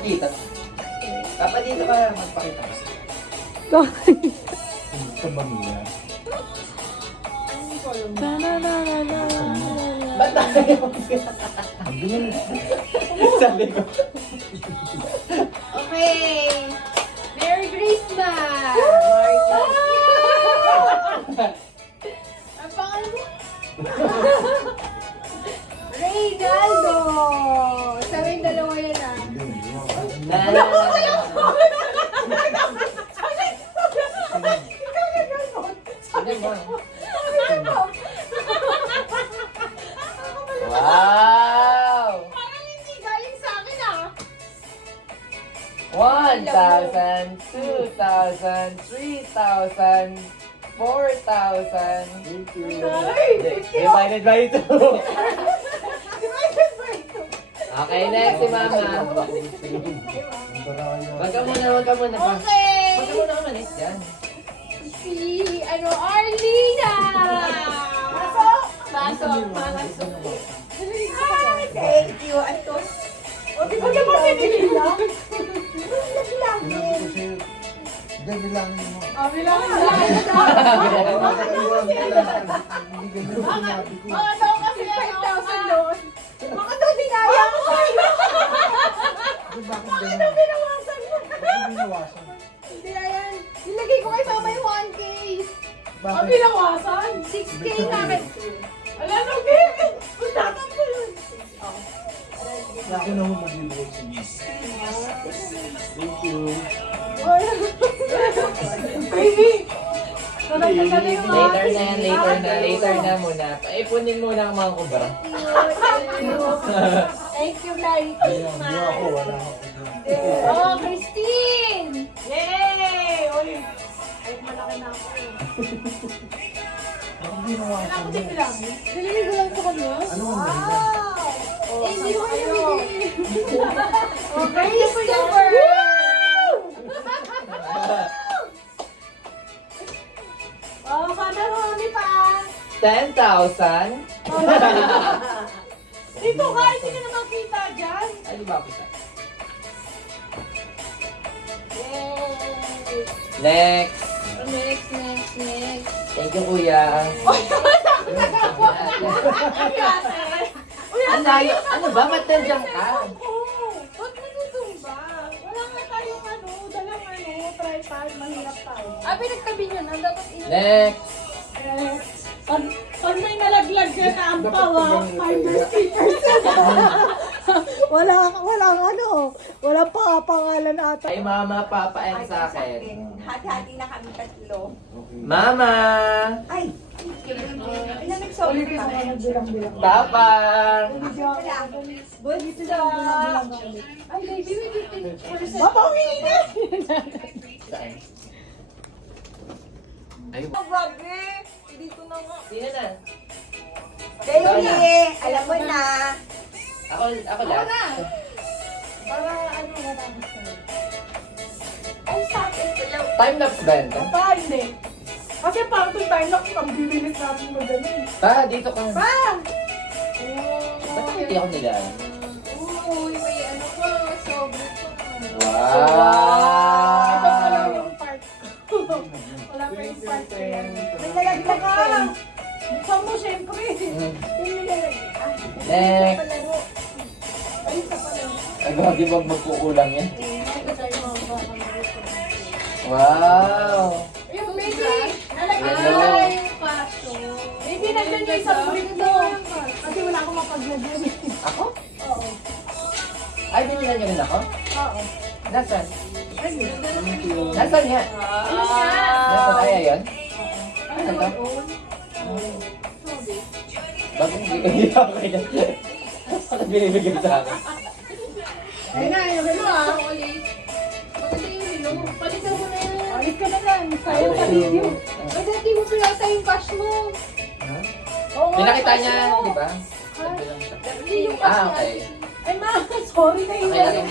dito. Papa, dito ka magpakita ka. Sa Bamia. Ba't tayo? Ang bilis. Sabi ko. Okay. Merry Christmas! Ang pangalan mo? Reynaldo! Sabi yung dalawa yan ah. Wow! Parang hindi galing sa akin ah. 1,000, 2,000, 3,000, 4,000. Divided by 2. Okay, next si Mama. Wag ka muna pa. Okay. Wag ka muna umalis yan. Si, Arlina! Pasok. Ay, thank you. Ato. O, di ba naman pinili lang? Hindi, bilangin mo. Bilangin Hindi ganun ang sinabi ko. Mga daw kasi 5,000 doon. Mga daw dinaya ko. Bakit Ano ganun? binawasan mo? Bakit binawasan? Hindi na yan. Nilagay ko kay mama yung 1K. Bakit? Binawasan? 6K namin. Wala na, babe. Dapat ko yun. Bakit na mo mag-iwag sa inyo? Thank you. Baby! Later na muna. Paipunin muna ang mga kubra. Thank you, Merry Hindi ako, wala ako. Oh, Christine! Yay! Uy, ay, malaki na ako. Bakit binawasan mo? Nilili ko lang sa kanya. Ano ang dahilan? Eh, hindi ko kaya bibili. Okay, Christopher! Oh, sana marami pa. 10,000. Dito ka, hindi ka na makita dyan. Ay, di ba ako sa? Yay! Next. Next. Thank you, Kuya. Ano ba? Ba't nandiyan ka? Ba't nagsusumba? Wala nga tayong dalang tripod, mahirap tayo. Pinagtabi nyo na, dapat Next. Pag may nalaglag ka na ang pawa, fiber stickers. walang pangalan ata. Kay Mama, Papa, and sa akin. Hati-hati na kami tatlo. Mama! Ay! Ilan nagsobrang pa? Papa! Good job! Ay, baby, we did it for a Baka umiinit! Saan? Ay, Oh, grabe! Hindi ko na nga. sino na? Baby! Alam mo na! Ako last. Para matapos na. Ay, sa akin ko lang. Time-lapse ba yun? Hindi. Kasi parang kung tayo lang, ang bibilis natin madali. Pa, dito ka. Pa! Ba't hindi ako nila? Uy, may pa, sobre pa. Wow! Ito pa lang yung part. Wala pa yung part ko yan. May nalaglag ka! Buksan mo, syempre. Yung nilalaglag. Next. Ay, isa pa lang. Ay, grabe bang magkukulang yan? Wow! Yung baby, nalagay Hello. na yung passion. Hindi nandiyan yung isang brick mo. Kasi wala akong mapaglagyan. Ako? Oo. Ay, binilan niyo rin ako? Oo. Nasaan? Thank you. Nasaan yan? Nasaan kaya yan? Ano ba? Bakit hindi ako kaya? Bakit binibigyan sa akin? Ayun na, ayun na. Ulit. Maganda yung hilo. Palitan mo na yan. Alis ka na lang. Sayang sa video. Ay, dati mo pinasa yung cash mo. Ha? Oo nga, Pinakita cash niya, mo. di ba? Hindi yung cash Ah, niya. okay. Ay ma, sorry na yun. Okay, okay.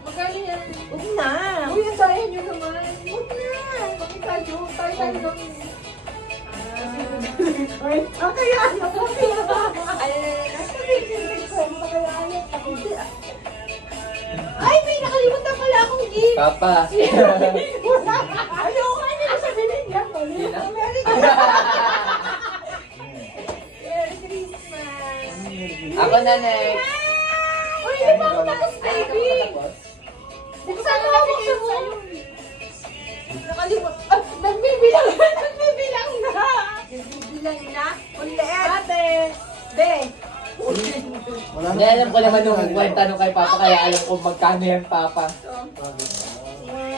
Magkano yan? Huwag na! Uy, ang daya nyo naman. Huwag na. Pakitayo. Tayo lang. Ay, kaya ano? Ay, nasa Nakakayayat ako. Ay, may nakalimutan pala akong gift. Papa. Ano ka nila sa binigyan ko? Merry Christmas. Ako na next. Uy, hindi pa ako tapos, baby. Buksan mo na buksan mo. Nakalimut. Nagbibilang na. Nagbibilang na. Bilang na. Ulit. Ate. Be. Wala Hindi, alam ko naman nung kwenta nung kay Papa, kaya alam ko magkano yan, Papa.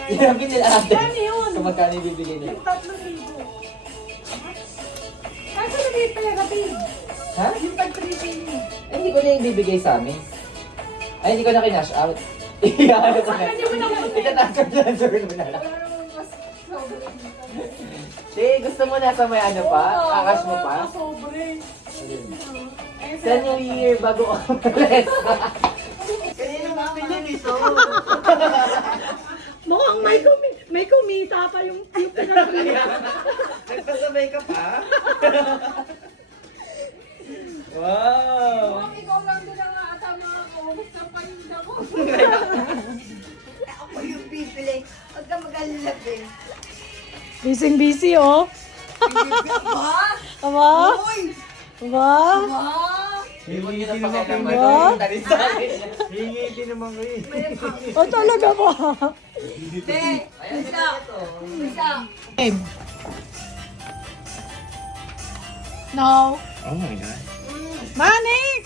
Sinabi nila ate. Ano yun? Kung magkano ibibigay nila. Yung 3,000. Kasi nagay pera, babe. Ha? Yung pag-3,000 mo. Ay, hindi ko na yung bibigay sa amin. Ay, hindi ko na kinash out. Iyan ko na. Hindi mo na muna. Itatransfer mo na lang. Gusto mo na sa may ano pa? Akash mo pa? Sobre. Sa New Year, bago ka umalis. Kanina mabili nito. Mukhang may kumita pa yung pinag-kumita. Nagpasabay ka pa? Wow! Mukhang ikaw lang din ang ata mga kaubos ng paninda mo. Ako yung bibili. Huwag ka mag-alala, babe. Busy, oh. Ba? Aba? Uy! Aba? Ba? Hindi na naman kayo. pakalaman. Hingiti naman kayo. Oh, talaga ba? Be! Isa! Isa! No. Oh my God. Manix!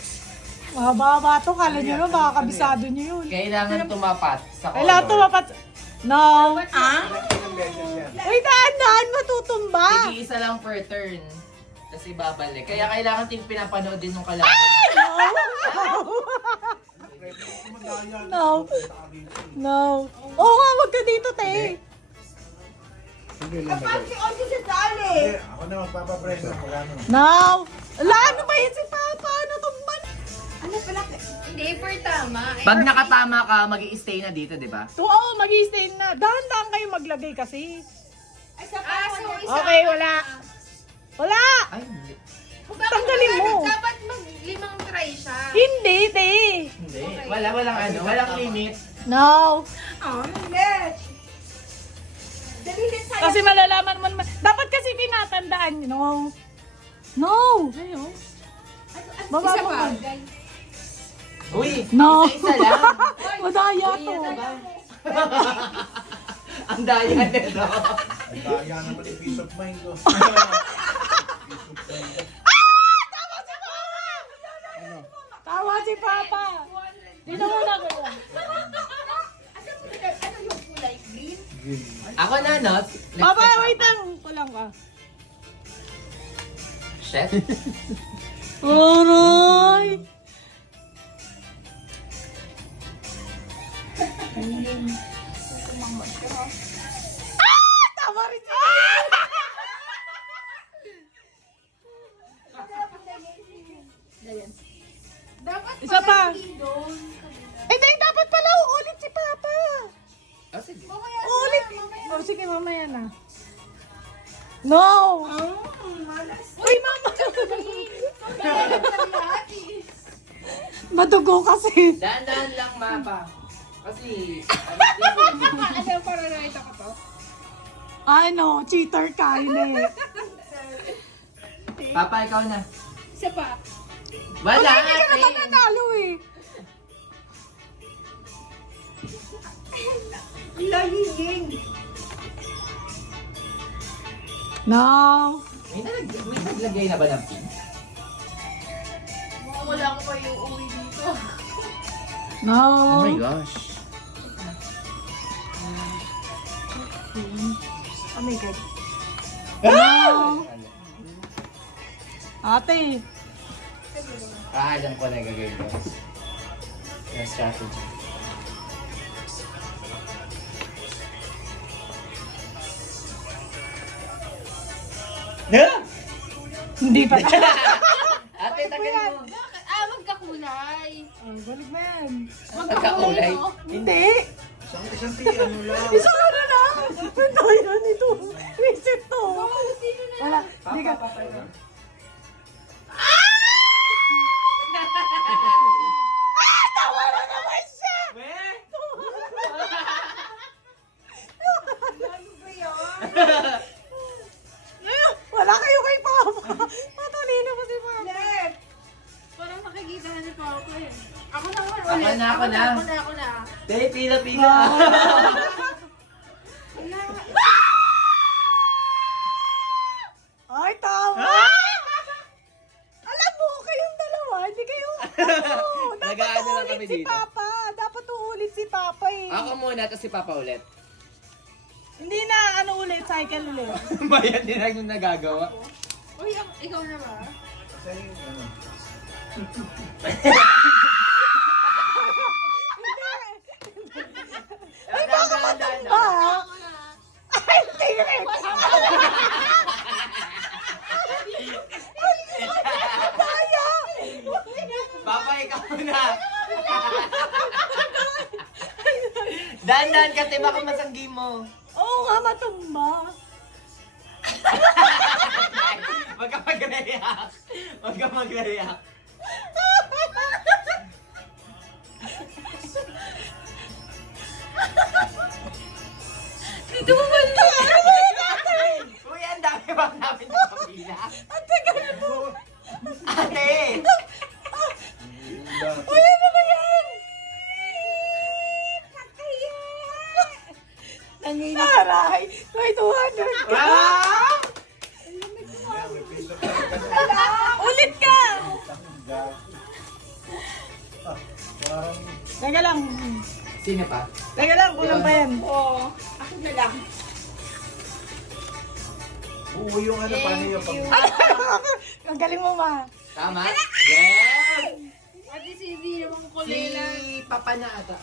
Mahaba-haba to. Kala nyo na, baka kabisado nyo yun. Kailangan tumapat sa color. Kailangan tumapat. No. Ah? Uy, daan-daan, matutumba. Tig-isa lang per turn. Kasi babalik. Kaya kailangan ting pinapanood din ng kalaban. No. No. Oo nga, wag ka dito, te. Sige lang. Kapag si Odi sa tali! Ako na magpapapress ng pagano. No. Ala, ano ba yun si Papa? Natumba na. Ano pala? Hindi, for tama. Pag nakatama ka, mag-i-stay na dito, di ba? Oo, mag-i-stay na. Dahan-dahan kayo maglagay kasi. Ay, sa So isa. Okay, wala. Wala. Ay, hindi. Tanggalin mo. Dapat mag-limang try siya. Hindi, te. Hindi. Walang ano, walang limit. No. Oh, hindi! Dalilit sa'yo! Kasi malalaman mo naman. Dapat kasi tinatandaan. No. No. Baba Isa mo. pa. Uy, No. isa lang. Madaya to. Ang daya nito. Ang daya naman yung peace of mind ko. Tawa si Papa. Dito muna ko yan. Ano yung kulay green? Ako na, no? Papa, wait lang. Kulang ka. Chef? Aray. Tama rin siya. Dapat Isa pa. doon. Hindi, dapat pala uulit si Papa. Oh, sige. Uulit. Oh, sige, mamaya na. No. Uy, mama. Madugo kasi. Dahan-dahan lang, mapa. Kasi, Ano, para nakita ko to? Ano, cheater ka, hindi. Papa, ikaw na. Isa pa. Wala, Hindi ka na ate. nanalo eh. Lahiging! No. May naglagay na ba ng pin? Mukhang wala ko pa yung uwi dito. No. Oh my gosh. Oh my God. No. Ate. Alam ko na gagawin ko. Yung strategy. Hindi pa. Ate, tagalin mo. Magkakulay. Balik na yan. Magkakulay. Hindi. Isang ano lang. Isa ka na lang. Ito yan, ito. Visit to. Wala. Hindi ka. Ako na. Ako na. Dahil pila-pila. Ay, tama! Alam mo, kayong dalawa, hindi kayo, dapat Nag-aano lang uulit kami si dito. Papa. Dapat uulit si Papa eh. Ako muna, tapos si Papa ulit. Hindi na, ano ulit, cycle ulit. Bayan din lang yung nagagawa. Uy, ikaw na ba? Kasi yung ano. Ay, baka matumba! Ay, tingin! Kaya! Papa, ikaw na. Dahan-dahan kasi baka masanggi mo. Oo nga, matumba. Huwag ka mag-react. Huwag ka mag-react. Dito mo ba ito? Uy, ang dami ba namin sa kapila? Ang tagal mo! Ate! Uy, ano ba yan? Aray! May 200 ka! Ah! May piso pa. Ulit ka! Parang Teka lang. Sino pa? Teka lang, kulang pa yan. Oo. Ako na lang. buo yung ano, paano yung pag... Ang galing mo ma. Tama? Yes! Ate si hindi naman kulela. Si Papa na ata.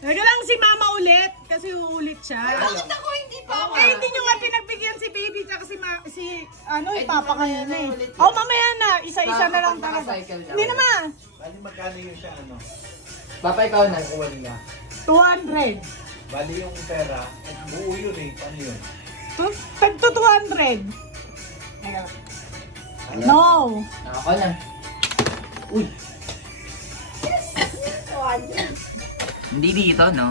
Teka lang, si Mama ulit. Kasi uulit siya. Bakit ako hindi pa ako? Eh, hindi nyo nga pinagbigyan si Baby tsaka si Eh, Papa di mamaya kanina na eh. ulit. Oh, mamaya na. Isa-isa na lang Pag talaga. nakacycle daw. Hindi naman. Bali magkano yung siya ano? Papa, ikaw na. Kuha niya. 200. Bali yung pera, at buo yun eh. Paano yun? Tagto 200. Teka lang. No. Ako na. Uy! Hindi dito, no?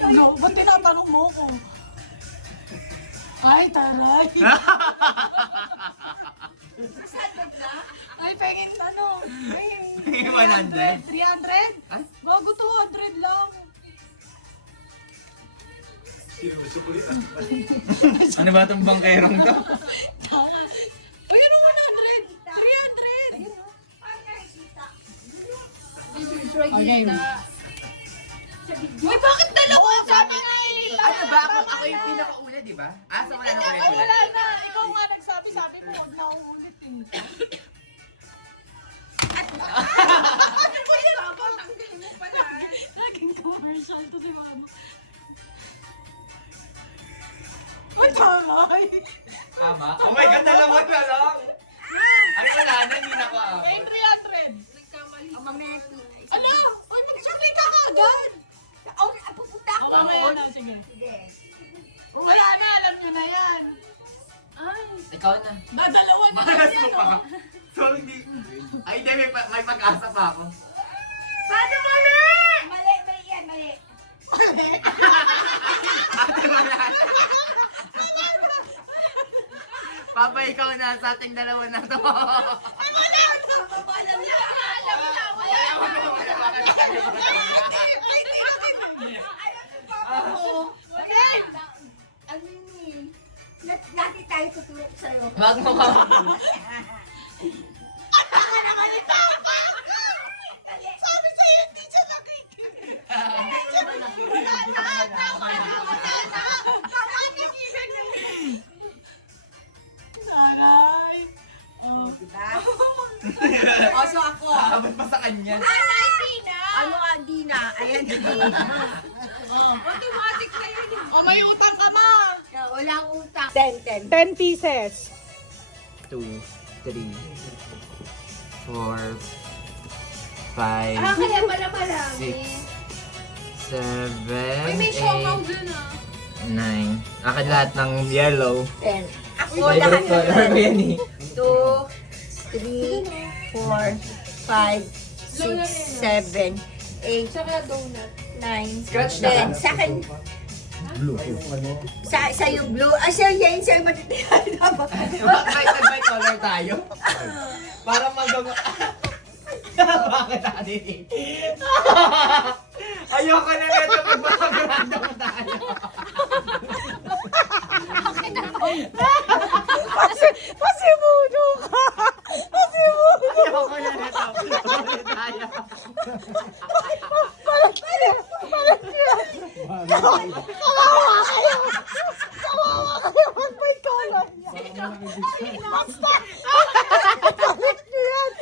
Ano? Ba't tinatanong mo ko? Ay, taray. Ay, pengin ano? Pengin 100? 300? Ay? Bago 200 lang. Sinusukulian. Ano ba itong bangkerong to? Ay, ano 100? 300! Okay. Uy, bakit dalawa? Sabi nga eh. Ano ba? Ako yung pinakauna, di ba? Ah, so wala na Ay, ulit. wala na. Ikaw nga nagsabi, sabi mo, huwag na uulit eh. Ano ba yan? Tanggalin mo pala. Naging commercial to si Mama. Ay, taray! Tama? Oh my God, dalawa na lang! Ay, wala na, hindi na ko ah. Ay, 300! Nagkamali. Ano? Ay, magsakay ka agad! Pupunta ako. Oo, mamaya na, sige. Wala na, alam nyo na yan. Ay. Ikaw na. Dadalawa na Malas yan, mo pa. oh. So, hindi. Ay, hindi. May pag-asa pa ako. Paano mali? Mali, mali yan, mali. Ate, wala na. Papa, ikaw na sa ating dalawa na to. Ano yun eh? Lagi tayo tutulog sa'yo. Wag mo ka. Sabi sa'yo, hindi siya nakikinig. Wala na, tama na, wala na. Tama na, kinig. Naray. Oh. Diba? O, so ako. Abot pa sa kanya. Ano nga, Dina? Ayan, Dina. Automatic na yun. Oh, may utang ka ma. Walang utang. 10. 10 pieces. 2, 3, 4, 5, Kaya pala marami. 6, 7, Uy, may siopaw dun ah. 9. Akin lahat ng yellow. 10. Ako Favorite lahat color ko yan eh. 2, 3, 4, 5, 6, 7, 8, Tsaka donut. 9, Scratch na 10. Sa akin, Blue. Yung ano? sa yung blue. Ah, sa'yo yan, sa'yo matitira na ba? Bakit may color tayo? Para magawa. Bakit ate? Ayoko na nito magbabagrando ko tayo. Pasimuno ka! Pasimuno! Ayoko na nito. Ulit tayo. Balat yan! Balat yan! Kawawa kayo! Kawawa kayo! Mag-may color yan! Basta! Balat nyo yan!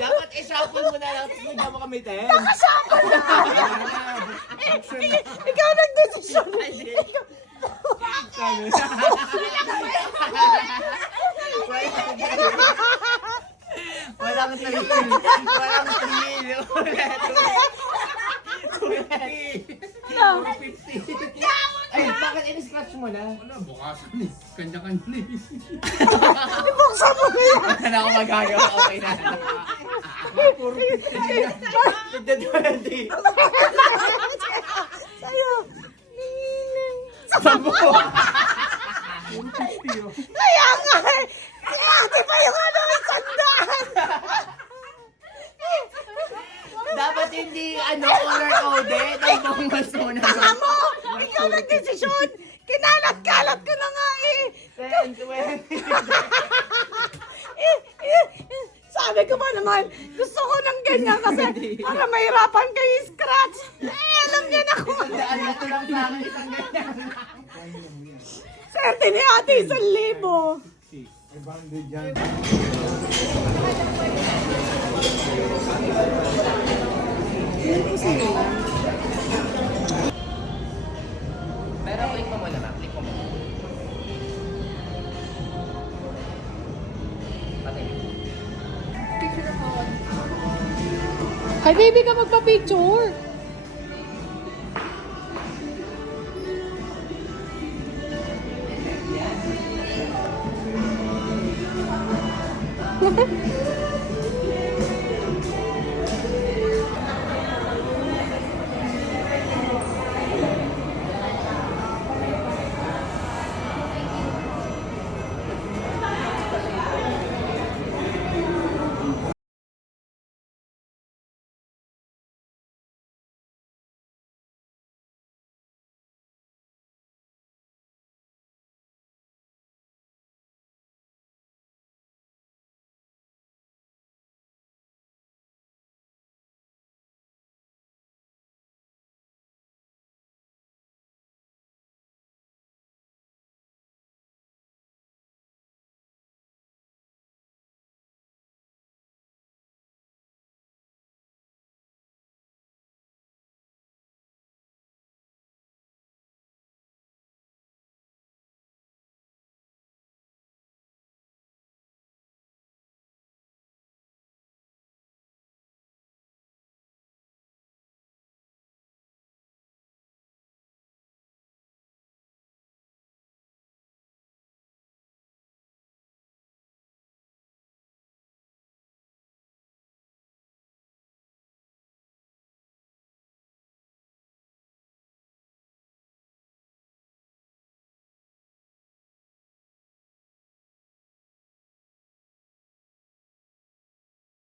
Dapat i-shuffle mo na lang tapos bigyan mo kami 10. Nakasama na! Ikaw nagdesisyon! Walang thrill. Walang thrill. Ulit. 50. Ay, bakit in-scratch mo na? Wala, bukasan eh. Kanya-kanya na eh. Ibuksan mo na yan! Wala na ako magagawa. Okay na. Puro 50 yan. Tigda-20. Sa'yo! Sampo. Puro 50 oh. Kaya nga eh! Si ate pa yung ano, sandaan! Dapat hindi color-coded. Ay, bang mas muna. Tama! Ikaw nagdesisyon! Kinalat-kalat ko na nga eh! 10, 20. Sabi ko ba naman, gusto ko ng ganyan kasi para mahirapan kayo scratch. Alam niya na ko. Daan na ito lang sa akin. Isang ganyan. Swerte ni ate, 1,000. 500 yan. Pero click mo muna, ma'am. Click mo muna. Patay. Hi, baby ka magpa-picture.